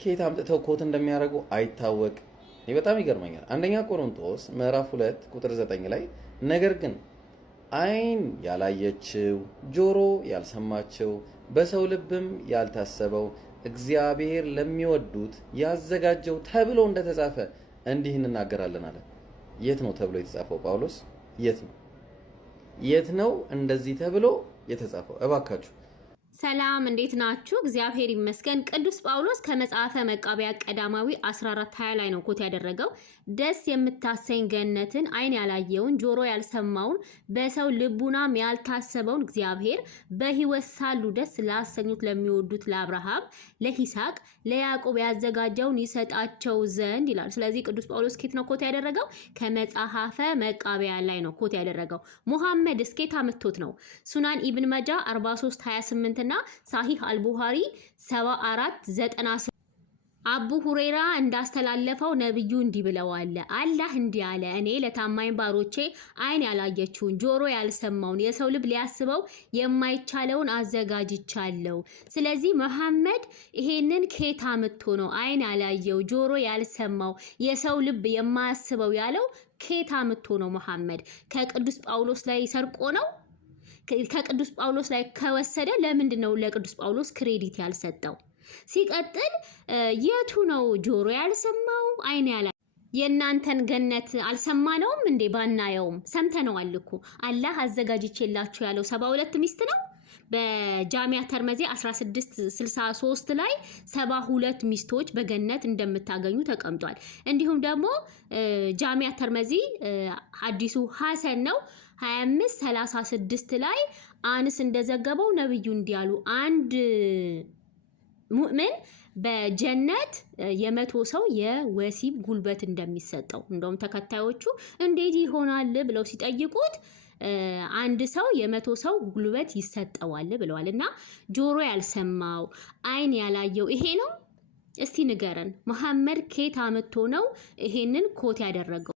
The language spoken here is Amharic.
ከየት አምጥተው ኮት እንደሚያደርጉ አይታወቅ። ይህ በጣም ይገርመኛል። አንደኛ ቆሮንቶስ ምዕራፍ 2 ቁጥር 9 ላይ ነገር ግን ዓይን ያላየችው ጆሮ ያልሰማችው በሰው ልብም ያልታሰበው እግዚአብሔር ለሚወዱት ያዘጋጀው ተብሎ እንደተጻፈ እንዲህ እንናገራለን አለ። የት ነው ተብሎ የተጻፈው? ጳውሎስ የት ነው እንደዚህ ተብሎ የተጻፈው? እባካችሁ ሰላም እንዴት ናችሁ? እግዚአብሔር ይመስገን። ቅዱስ ጳውሎስ ከመጽሐፈ መቃብያን ቀዳማዊ 14:20 ላይ ነው ኮት ያደረገው። ደስ የምታሰኝ ገነትን ዓይን ያላየውን ጆሮ ያልሰማውን በሰው ልቡናም ያልታሰበውን እግዚአብሔር በሕይወት ሳሉ ደስ ላሰኙት ለሚወዱት ለአብርሃም፣ ለይስሐቅ፣ ለያዕቆብ ያዘጋጀውን ይሰጣቸው ዘንድ ይላል። ስለዚህ ቅዱስ ጳውሎስ ከየት ነው ኮት ያደረገው? ከመጽሐፈ መቃብያን ላይ ነው ኮት ያደረገው። ሙሐመድ እስኬታ ምቶት ነው። ሱናን ኢብን መጃ 43:28 እና ሳሂህ አልቡኻሪ 74:96 አቡ ሁሬራ እንዳስተላለፈው ነብዩ እንዲህ ብለዋል። አላህ እንዲህ አለ፣ እኔ ለታማኝ ባሮቼ ዓይን ያላየችውን ጆሮ ያልሰማውን የሰው ልብ ሊያስበው የማይቻለውን አዘጋጅቻለሁ። ስለዚህ መሐመድ ይሄንን ከየት አምጥቶ ነው ዓይን ያላየው ጆሮ ያልሰማው የሰው ልብ የማያስበው ያለው? ከየት አምጥቶ ነው መሐመድ? ከቅዱስ ጳውሎስ ላይ ሰርቆ ነው? ከቅዱስ ጳውሎስ ላይ ከወሰደ ለምንድን ነው ለቅዱስ ጳውሎስ ክሬዲት ያልሰጠው? ሲቀጥል የቱ ነው ጆሮ ያልሰማው ዓይን ያላ? የእናንተን ገነት አልሰማነውም እንዴ? ባናየውም ሰምተነዋል እኮ። አላህ አዘጋጅቼላችሁ ያለው 72 ሚስት ነው። በጃሚያ ተርመዚ 1663 ላይ 72 ሚስቶች በገነት እንደምታገኙ ተቀምጧል። እንዲሁም ደግሞ ጃሚያ ተርመዚ ሐዲሱ ሐሰን ነው 2536 ላይ አንስ እንደዘገበው ነብዩ እንዲያሉ አንድ ሙእምን በጀነት 100 ሰው የወሲብ ጉልበት እንደሚሰጠው። እንደውም ተከታዮቹ እንዴት ይሆናል ብለው ሲጠይቁት አንድ ሰው 100 ሰው ጉልበት ይሰጠዋል ብለዋል። እና ጆሮ ያልሰማው ዓይን ያላየው ይሄ ነው። እስቲ ንገረን መሐመድ ከየት አምጥቶ ነው ይሄንን ኮት ያደረገው?